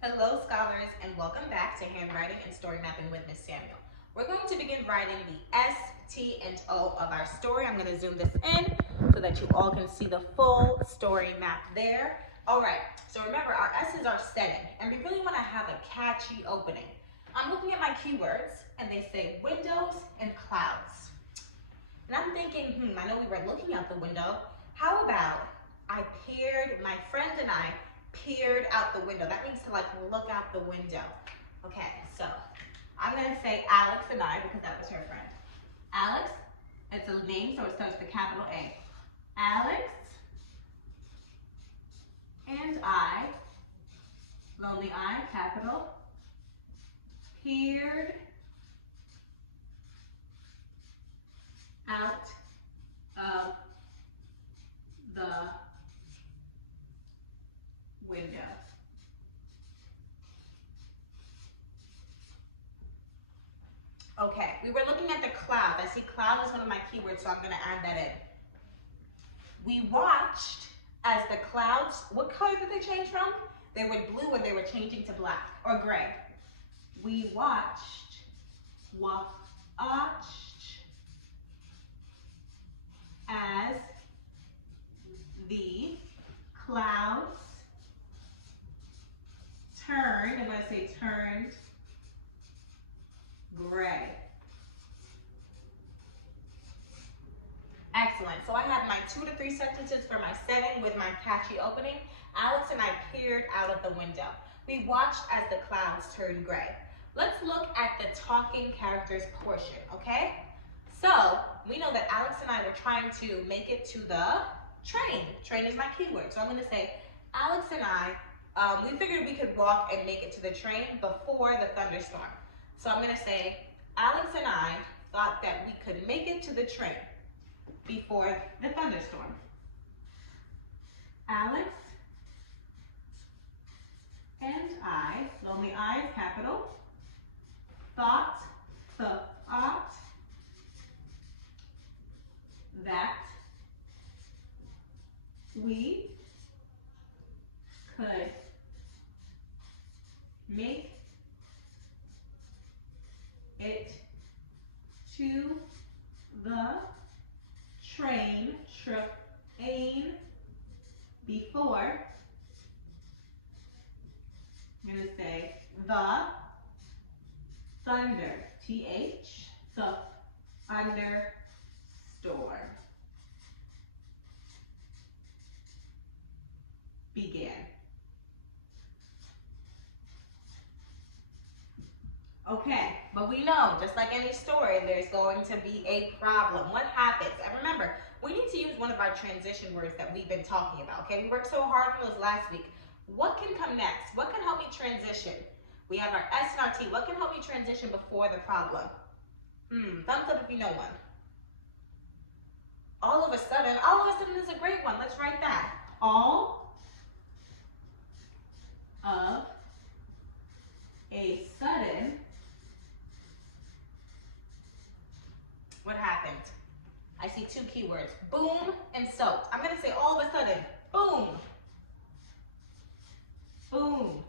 Hello, scholars, and welcome back to Handwriting and Story Mapping with Miss Samuel. We're going to begin writing the S, T, and O of our story. I'm going to zoom this in so that you all can see the full story map there. All right, so remember, our S's are setting, and we really want to have a catchy opening. I'm looking at my keywords, and they say windows and clouds. And I'm thinking, I know we were looking out the window. How about my friend and I peered out the window. That means to look out the window. Okay, so I'm gonna say Alex and I because that was her friend. Alex, it's a name, so it starts with a capital A. Alex and I, lonely I, capital, peered out of the window. Okay, we were looking at the cloud. I see cloud is one of my keywords, so I'm going to add that in. We watched as the clouds, what color did they change from? They were blue and they were changing to black or gray. We watched as the clouds turned, I'm going to say turned gray. Excellent. So I have my 2 to 3 sentences for my setting with my catchy opening. Alex and I peered out of the window. We watched as the clouds turned gray. Let's look at the talking characters portion, okay? So we know that Alex and I were trying to make it to the train. Train is my keyword. So I'm going to say Alex and I, we figured we could walk and make it to the train before the thunderstorm. So I'm going to say Alex and I thought that we could make it to the train before the thunderstorm. Alex and I, lonely I, capital, thought that we could make it to the train before, I'm going to say the thunder, TH, the thunderstorm began. Okay, but we know, just like any story, there's going to be a problem. What happens? And remember, we need to use one of our transition words that we've been talking about, okay? We worked so hard on those last week. What can come next? What can help me transition? We have our S and our T. What can help me transition before the problem? Thumbs up if you know one. All of a sudden is a great one. Let's write that. All of a sudden, what happened? I see 2 keywords, boom and soaked. I'm going to say all of a sudden, boom, boom.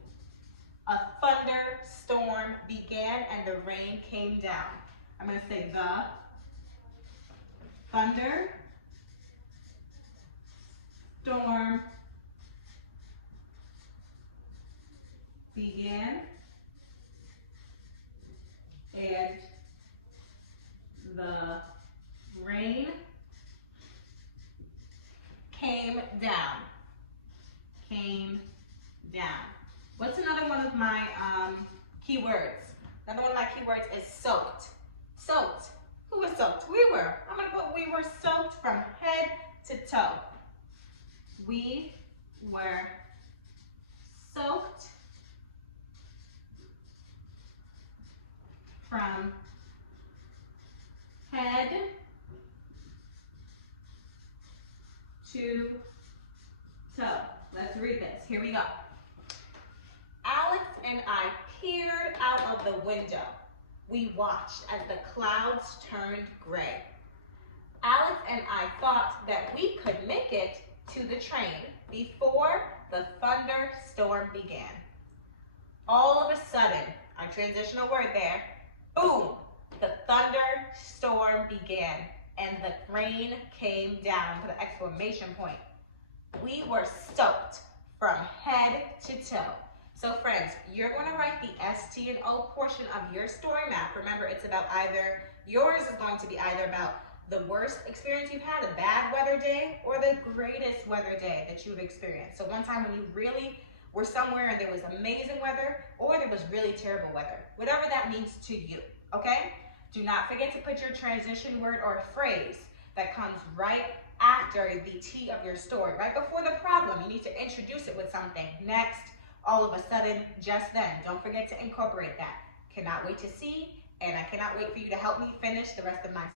A thunderstorm began and the rain came down. I'm going to say the thunderstorm began and the rain came down. What's another one of my keywords? Another one of my keywords is soaked. Soaked. Who was soaked? We were. I'm going to put we were soaked from head to toe. We were soaked from head to toe. Let's read this. Here we go. Alex and I peered out of the window. We watched as the clouds turned gray. Alex and I thought that we could make it to the train before the thunderstorm began. transitional word there. Boom, the thunderstorm began and the rain came down, put an exclamation point. We were soaked from head to toe. So friends, you're going to write the S, T, and O portion of your story map. Remember, it's about either, yours is going to be either about the worst experience you've had, a bad weather day, or the greatest weather day that you've experienced. So one time when you really were somewhere and there was amazing weather, or there was really terrible weather, whatever that means to you, okay? Do not forget to put your transition word or phrase that comes right after the T of your story, right before the problem. You need to introduce it with something. Next, all of a sudden, just then. Don't forget to incorporate that. Cannot wait to see, and I cannot wait for you to help me finish the rest of my